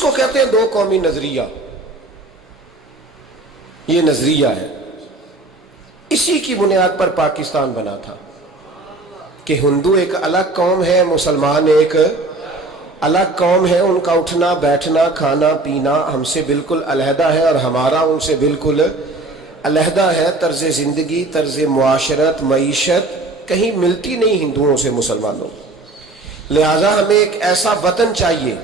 کو کہتے ہیں دو قومی نظریہ. یہ نظریہ ہے. اسی کی بنیاد پر پاکستان بنا تھا کہ ہندو ایک الگ قوم ہے، مسلمان ایک الگ قوم ہے، ان کا اٹھنا بیٹھنا کھانا پینا ہم سے بالکل علیحدہ ہے اور ہمارا ان سے بالکل علیحدہ ہے. طرز زندگی، طرز معاشرت، معیشت کہیں ملتی نہیں ہندوؤں سے مسلمانوں. لہذا ہمیں ایک ایسا وطن چاہیے،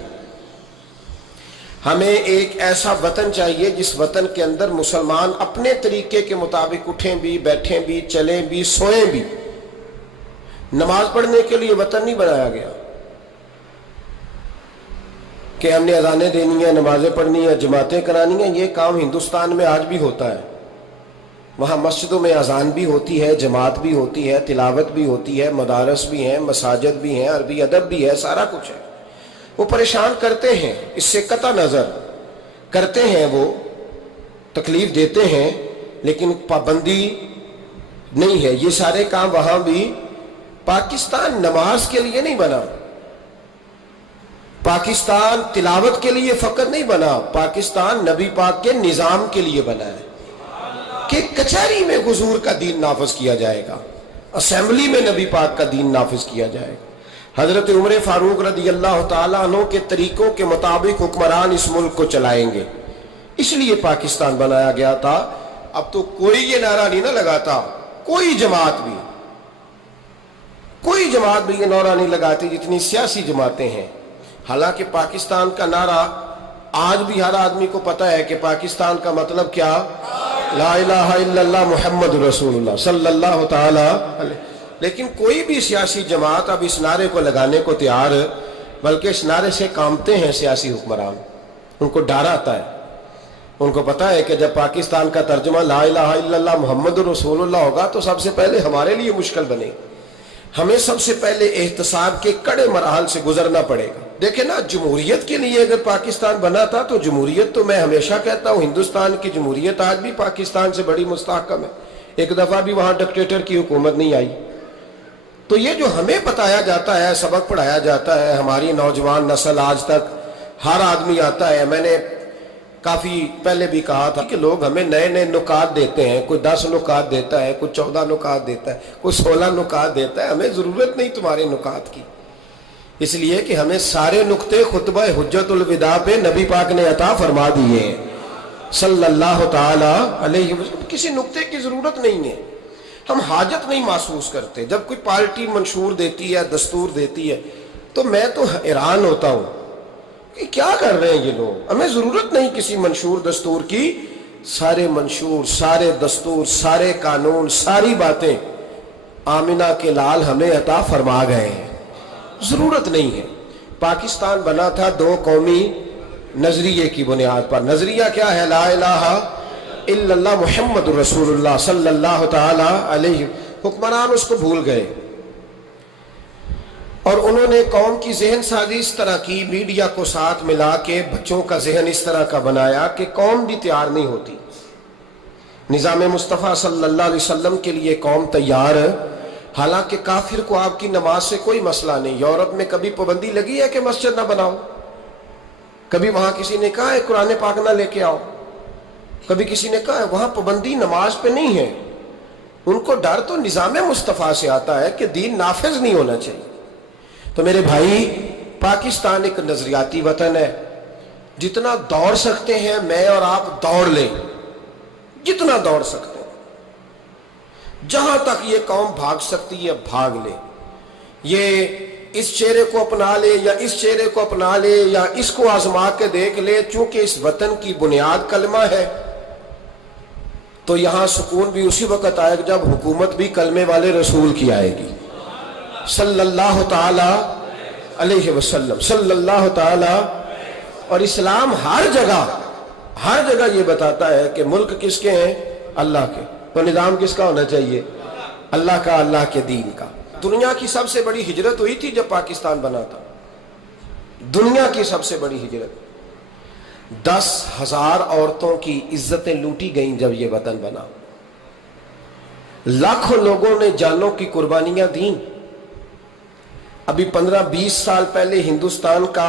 ہمیں ایک ایسا وطن چاہیے جس وطن کے اندر مسلمان اپنے طریقے کے مطابق اٹھیں بھی، بیٹھیں بھی، چلیں بھی، سوئیں بھی. نماز پڑھنے کے لیے وطن نہیں بنایا گیا کہ ہم نے اذانیں دینی ہیں، نمازیں پڑھنی ہیں، جماعتیں کرانی ہیں. یہ کام ہندوستان میں آج بھی ہوتا ہے. وہاں مسجدوں میں اذان بھی ہوتی ہے، جماعت بھی ہوتی ہے، تلاوت بھی ہوتی ہے، مدارس بھی ہیں، مساجد بھی ہیں، عربی ادب بھی ہے، سارا کچھ ہے. وہ پریشان کرتے ہیں، اس سے قطع نظر کرتے ہیں، وہ تکلیف دیتے ہیں، لیکن پابندی نہیں ہے. یہ سارے کام وہاں بھی. پاکستان نماز کے لیے نہیں بنا، پاکستان تلاوت کے لیے فقط نہیں بنا، پاکستان نبی پاک کے نظام کے لیے بنا ہے کہ کچہری میں حضور کا دین نافذ کیا جائے گا، اسمبلی میں نبی پاک کا دین نافذ کیا جائے گا. حضرت عمر فاروق رضی اللہ تعالیٰ عنہ کے طریقوں کے مطابق حکمران اس ملک کو چلائیں گے. اس لیے پاکستان بنایا گیا تھا. اب تو کوئی یہ نعرہ نہیں نہ لگاتا، کوئی جماعت بھی یہ نعرہ نہیں لگاتی جتنی سیاسی جماعتیں ہیں. حالانکہ پاکستان کا نعرہ آج بھی ہر آدمی کو پتہ ہے کہ پاکستان کا مطلب کیا، لا الہ الا اللہ محمد رسول اللہ صلی اللہ تعالی علیہ. لیکن کوئی بھی سیاسی جماعت اب اس نعرے کو لگانے کو تیار، بلکہ اس نعرے سے کامتے ہیں سیاسی حکمران. ان کو ڈر آتا ہے، ان کو پتا ہے کہ جب پاکستان کا ترجمہ لا الہ الا اللہ محمد رسول اللہ ہوگا تو سب سے پہلے ہمارے لیے مشکل بنے. ہمیں سب سے پہلے احتساب کے کڑے مراحل سے گزرنا پڑے گا. دیکھیں نا، جمہوریت کے لیے اگر پاکستان بنا تھا تو جمہوریت تو میں ہمیشہ کہتا ہوں ہندوستان کی جمہوریت آج بھی پاکستان سے بڑی مستحکم ہے. ایک دفعہ بھی وہاں ڈکٹیٹر کی حکومت نہیں آئی. تو یہ جو ہمیں بتایا جاتا ہے، سبق پڑھایا جاتا ہے، ہماری نوجوان نسل آج تک ہر آدمی آتا ہے. میں نے کافی پہلے بھی کہا تھا کہ لوگ ہمیں نئے نئے نکات دیتے ہیں، کوئی 10 نکات دیتا ہے، کوئی 14 نکات دیتا ہے، کوئی 16 نکات دیتا ہے. ہمیں ضرورت نہیں تمہارے نکات کی، اس لیے کہ ہمیں سارے نقطے خطبہ حجت الوداع پہ نبی پاک نے عطا فرما دیے ہیں صلی اللہ تعالی علیہ وسلم. کسی نقطے کی ضرورت نہیں ہے، ہم حاجت نہیں محسوس کرتے. جب کوئی پارٹی منشور دیتی ہے، دستور دیتی ہے، تو میں تو حیران ہوتا ہوں کہ کیا کر رہے ہیں یہ لوگ. ہمیں ضرورت نہیں کسی منشور دستور کی. سارے منشور، سارے دستور، سارے قانون، ساری باتیں آمنہ کے لال ہمیں عطا فرما گئے ہیں. ضرورت نہیں ہے. پاکستان بنا تھا دو قومی نظریے کی بنیاد پر. نظریہ کیا ہے؟ لا الہ الا اللہ محمد رسول اللہ صلی اللہ تعالی علیہ. حکمران اس کو بھول گئے اور انہوں نے قوم کی ذہن سازی اس طرح کی، میڈیا کو ساتھ ملا کے بچوں کا ذہن اس طرح کا بنایا کہ قوم بھی تیار نہیں ہوتی. نظام مصطفیٰ صلی اللہ علیہ وسلم کے لیے قوم تیار، حالانکہ کافر کو آپ کی نماز سے کوئی مسئلہ نہیں. یورپ میں کبھی پابندی لگی ہے کہ مسجد نہ بناؤ؟ کبھی وہاں کسی نے کہا ہے قرآن پاک نہ لے کے آؤ؟ کبھی کسی نے کہا ہے؟ وہاں پابندی نماز پہ نہیں ہے. ان کو ڈر تو نظام مصطفیٰ سے آتا ہے کہ دین نافذ نہیں ہونا چاہیے. تو میرے بھائی، پاکستان ایک نظریاتی وطن ہے. جتنا دوڑ سکتے ہیں میں اور آپ دوڑ لیں، جتنا دوڑ سکتے ہیں. جہاں تک یہ قوم بھاگ سکتی ہے بھاگ لے. یہ اس چہرے کو اپنا لے یا اس چہرے کو اپنا لے یا اس کو آزما کے دیکھ لے. چونکہ اس وطن کی بنیاد کلمہ ہے تو یہاں سکون بھی اسی وقت آئے گا جب حکومت بھی کلمے والے رسول کی آئے گی صلی اللہ تعالی علیہ وسلم صلی اللہ تعالی. اور اسلام ہر جگہ یہ بتاتا ہے کہ ملک کس کے ہیں؟ اللہ کے. تو نظام کس کا ہونا چاہیے؟ اللہ کا، اللہ کے دین کا. دنیا کی سب سے بڑی ہجرت ہوئی تھی جب پاکستان بنا تھا. دنیا کی سب سے بڑی ہجرت. 10,000 عورتوں کی عزتیں لوٹی گئیں جب یہ وطن بنا. لاکھوں لوگوں نے جانوں کی قربانیاں دیں. ابھی 15-20 سال پہلے ہندوستان کا